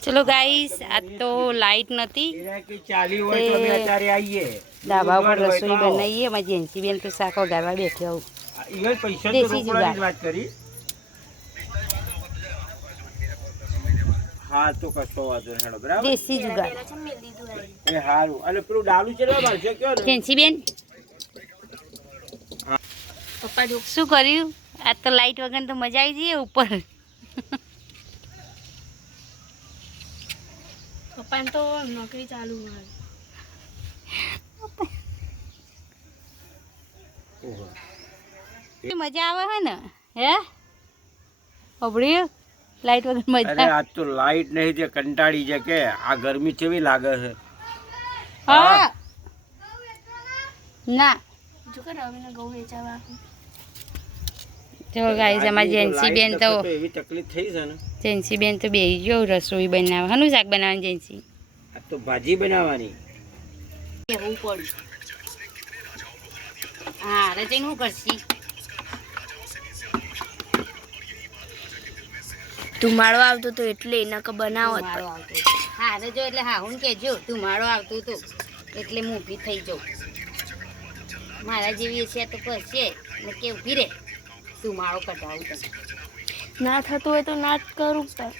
चलो गाइस आज तो लाइट नहीं ढाबा पर रसोई बनाइए मैं जेंसी बेन तो शाक वगाड़वा बैठे हूँ देसी जुगाड़ हाँ तो कशो वांधो नहीं हेडो बराबर देसी जुगाड़ ए हारू अने पेલું ડાલુ ચડવા મળશે કયો ને જેન્સી બેન પપ્પા જો શું કર્યું આ તો લાઈટ વગર તો મજા આવી જઈએ ઉપર પપ્પાને તો નોકરી ચાલુ હોય મજા આવે હે ને હે અબડ્યું लाइट वगैरह मजा अरे आज तो लाइट नहीं थी कंटाड़ी जे के आ गर्मी केवी लागे है हां ना जो कर रवीने गौ वेचावा तो गाइस हमारी जेंसी बेन तो एवी तकलीफ થઈ છે ને जेंसी बेन तो बेही जो रसोई बनावा हनु શાક બનાવવાની जेंसी આ તો ભાજી બનાવવાની કેવું પડી હા રજેન હું કરશી ધુમાડો આવતો તો એટલે એના કે બનાવત હા રે જો એટલે હા હું કેજો ધુમાડો આવતો તો એટલે હું ઊભી થઈ જાઉં મારા જેવી છે તો પછી ને કે ઊભી રે ધુમાડો કઢાવું તો ના થતું હોય તો ના જ કરું પર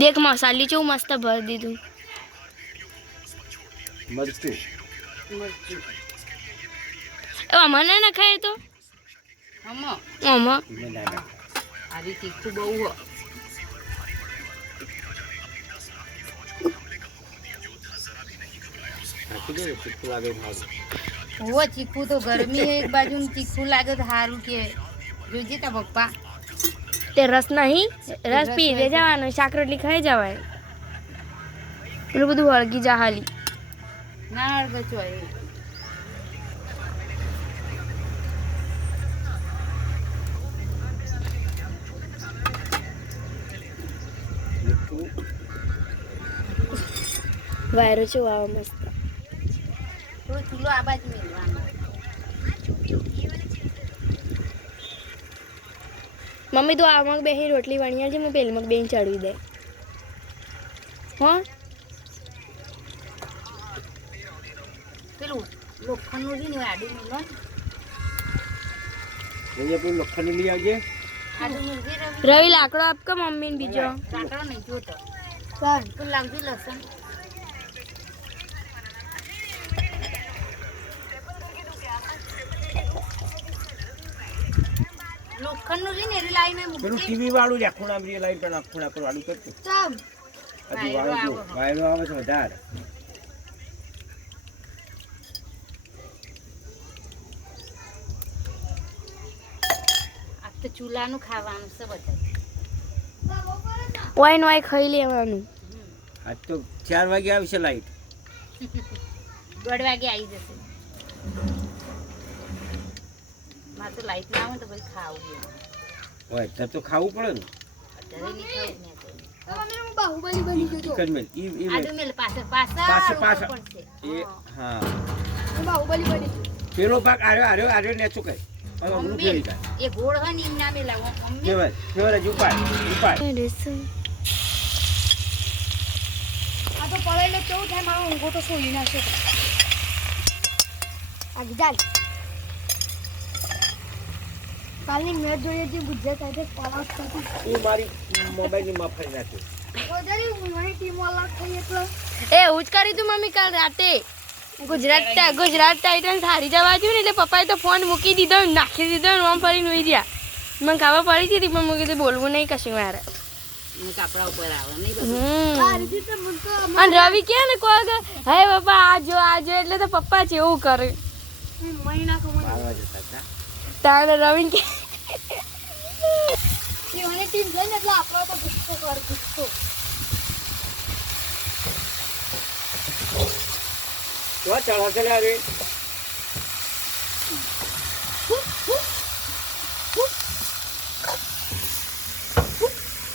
દેખ મસાલી ચો મસ્ત ભર દીધું મરચું મને ના ખાય તો હમો ઓમાં આરી તીખું બહુ હો वो चीकू तो गर्मी है एक बाजू चीकू लागे तो हारू के જોજે તા પપ્પા તે રસ નહીં રસ પી દે જવાનો શાક રોટલી ખાઈ જવાય પેલું બધું હળગી જા હાલી ના હળગચો વાયરો છે વાવ મસ્ત તો ચૂલો આ બાજુ મેલવાનો મમ્મી તો આ મગ બેહી રોટલી વણિયાર છે હું પેલી મગ બેન ચડવી દે હા પેલું લોખંડનું છે ને આડું મેલો ये कोई लखन ली आगे આડું મેલજે રવિ લાકડો આપ કે મમ્મી ને બીજો કાકડો નહીં જોતો ચાલ તો લાવજો લસણ લોખંડનું છે ને એરી લાઈને પેલું મૂકી ટીવી વાળું જ ખૂણા બરી લાઈન પર ખૂણા પર વાળું કરતું ચાલ હજી વાળું વાયરો આવે છે વધારે આ તો ચૂલાનું ખાવાનું છે બધા વાઈન વાઈ ખાઈ લેવાનું આજ તો 4 વાગે આવશે લાઈટ 1:30 વાગે આવી જશે મારે તો લાઈટ ના આવે તો પછી ખાવું હોય તો ખાવું પડે ને અત્યારે નહીં ખાવું મેં તો હું બાહુબલી બની ગયો ચિકન મેલ ઈ આડું મેલ પાછળ પાછળ પડશે એ હા હું બાહુબલી બની પેલો ભાગ આર્યો ને ચૂકે હવે હું ફેરી કા એ ગોળ હોય ને એમ ના મેલાવો મમ્મી કેવાય જ ઉપાય આ તો પડેલો કેવું થાય મારો ઊંઘો તો સોઈ નાખે આ ગીજાલ કાલની મેચ જોઈએ હતી ગુજરાત સાથે પાસ થતી ઈ મારી મોબાઈલ ની માં ફરી નાખી ઓદરી ઉંગણી ટીમ વાળા થઈ એટલે એ ઉચ કરી તું મમ્મી કાલ રાતે ગુજરાત ટાઇટન્સ હારી જવા દઉં ને એટલે પપ્પાએ તો ફોન મૂકી દીધો નાખી દીધો આમ ફરી નોઈ ગયા મને ખબર પડી હતી પણ મૂકી તો બોલવું નહીં કશું મારે કપડા ઉપર આવે નહીં અને રવિ કે ને કોઈ હે પપ્પા આજો એટલે તો પપ્પા છે એવું કરે મારવા જતા હતા તારે રવિ કે ટીમ લઈને એટલે આપણો તો ગુસ્સો કર ગુસ્સો તો ચડા ચલે રે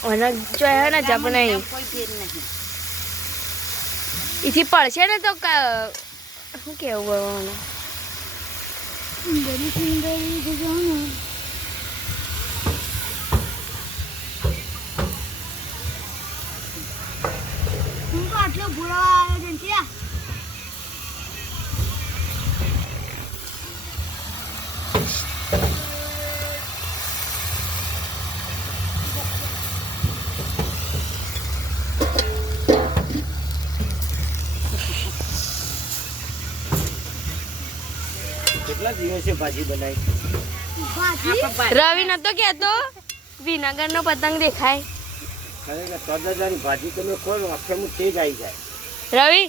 અને જો હે ને જપ નહીં કોઈ ફેર નહીં ઈથી પડશે ને તો શું કેવું સુંદરી સુંદરી જજાનો હું તો આટલો ભૂલો આવ્યો જંટિયા કેટલા દિવસે ભાજી બનાવી? ભાજી રવિ નતો કેતો વિનાગર નો પતંગ દેખાય. ખરેખર તોદાદાની ભાજી તમે ખોલો આખેમાં તેજ આવી જાય. રવિ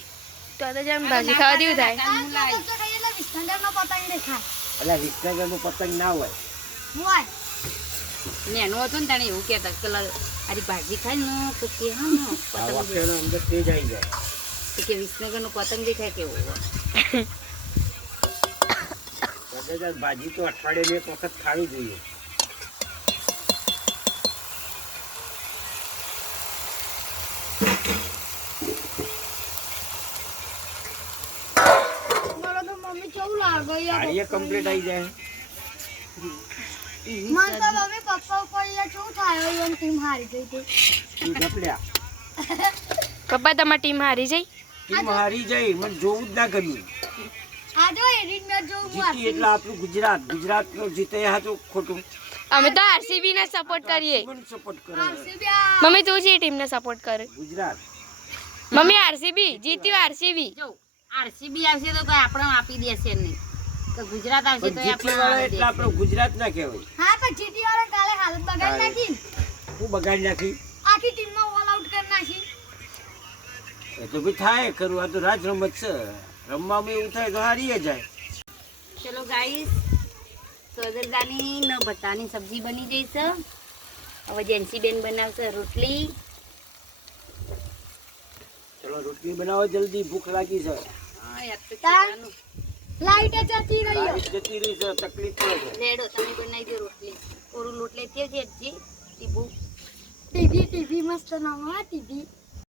તો જેમ ભાજી ખાવા દેવું થાય. આ તો ખાઈ એટલે વિસ્તંડરનો પતંગ દેખાય એટલે વિસનગરનું પતંગ ના હોય. હોય નેનો હતો ને તાણે એવું કહેતા કે આરી ભાજી ખાય ને તો કે હા આ પતંગ વાક્યનો અંદર તેજ આવી જાય. તો કે વિસનગરનું પતંગ દેખાય કેવું હોય. તોદાદા ભાજી તો અઠવાડિયે એક વખત ખાવી જોઈએ. મારો તો મમ્મી કેવું લાગે યાર થાળીએ કમ્પ્લીટ આવી જાય. મને તો મમ્મી પપ્પા ઉપર યાર કેવું થાય એમ ટીમ હારી ગઈ હતી ઈ ઢપલ્યા. પપ્પા તમારી ટીમ હારી જઈ. ટીમ હારી જાય મને જોવું જ ના ગમ્યું. આ જો એડિટ મેચ જો હું જીતી એટલે આપણું ગુજરાત. ગુજરાતનું જીતે એ હાચું ખોટું? અમે તો આરસીબી ને સપોર્ટ કરીએ. કોણ સપોર્ટ કરે? આરસીબી મમ્મી તું જે ટીમ ને સપોર્ટ કરે? ગુજરાત. મમ્મી આરસીબી જીત્યું. આરસીબી જો આરસીબી આવશે તો કોઈ આપણે આપી દેશે નહીં. તો ગુજરાત આવશે પણ તો જીતી આપણે વાળા આપી એટલે આપણે ગુજરાત ના કહેવાય. હા પણ જીટી વાળા કાલે હાલત બગાડી નાખી હું બગાડી નાખી આખી ટીમનો ઓલ આઉટ કરી નાખી એ તો ભાઈ થાય ખરું. આ તો રાજ રમત છે. રમવામાં એવું થાય તો હારીએ જાય. ચલો ગાઈસ સોજરદાની ન ભટ્ટાની સબ્જી બની ગઈ છે. હવે જેન્સી બેન બનાવશે રોટલી. ચલો રોટલી બનાવો જલ્દી, ભૂખ લાગી છે. હા યાર તો તાર? ખાવાનું. લાઈટ જતી રહી લાઈટ જતી રહી છે, તકલીફ પડે છે. લેડો તમે બનાવી દો રોટલી. ઓરું લોટ લેતી આવજે હજી ટીબુ. ટીવી મસ્ત નામ હા ટીવી